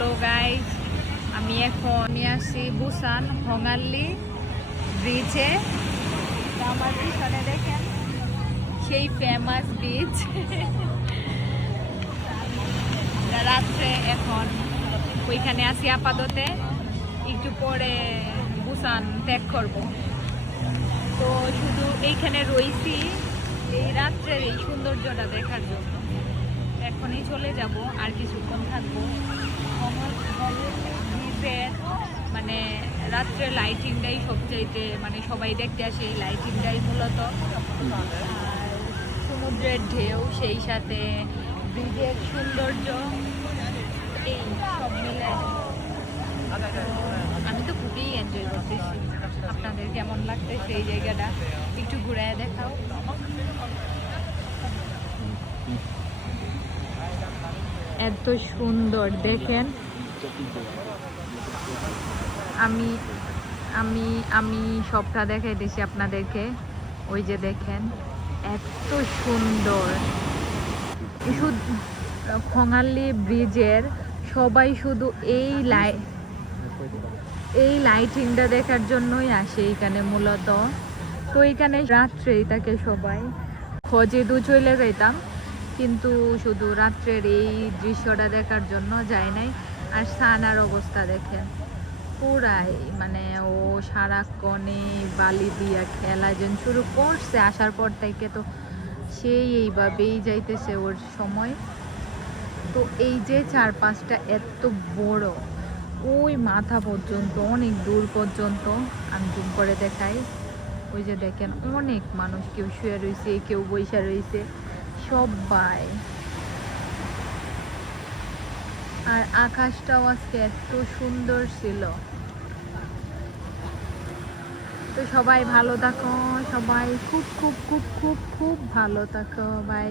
Hello guys, আমি আছি Busan হোঙাল্লি ব্রিজে। আমার পিছনে দেখেন সেই ফেমাস ব্রিজ। রাত্রে এখন ওইখানে আছি আপাততে, একটু পরে বুসান ত্যাগ করব। তো শুধু এইখানে রয়েছি এই রাত্রের এই সৌন্দর্যটা দেখার জন্য। এখনই চলে যাব, আর কিছুক্ষণ থাকবো। ব্রিজের মানে রাত্রে লাইটিংটাই সবচাইতে মানে সবাই দেখতে আসে, এই লাইটিংটাই মূলত। আর সমুদ্রের ঢেউ, সেই সাথে ব্রিজের সৌন্দর্য, এই সব মিলে আমি তো খুবই এনজয় করতেছি। আপনাদের কেমন লাগতেছে এই জায়গাটা? একটু ঘুরায় দেখাও। এত সুন্দর দেখেন। আমি আমি আমি সবটা দেখাইতেছি আপনাদেরকে। ওই যে দেখেন এত সুন্দর। শুধু খোঙাল্লি ব্রিজের সবাই শুধু এই লাইটিংটা দেখার জন্যই আসে এইখানে মূলত। তো এইখানে রাত্রেই থাকে সবাই। খোঁজে চলে যাইতাম, কিন্তু শুধু রাত্রের এই দৃশ্যটা দেখার জন্য যায় নাই। আর সানার অবস্থা দেখেন, পুরাই মানে ও সারাক্ষণে বালি দিয়া খেলা যেন শুরু করছে। আসার পর থেকে তো সেই এইভাবেই যাইতেছে ওর সময়। তো এই যে চারপাশটা এত বড়, ওই মাথা পর্যন্ত, অনেক দূর পর্যন্ত। আমি জুম করে দেখাই। ওই যে দেখেন অনেক মানুষ, কেউ শুয়ে রয়েছে, কেউ বইসা রয়েছে, সবাই। আর আকাশটাও আজকে এত সুন্দর ছিল। তো সবাই ভালো থাকো, সবাই খুব খুব খুব খুব খুব ভালো থাকো, বাই।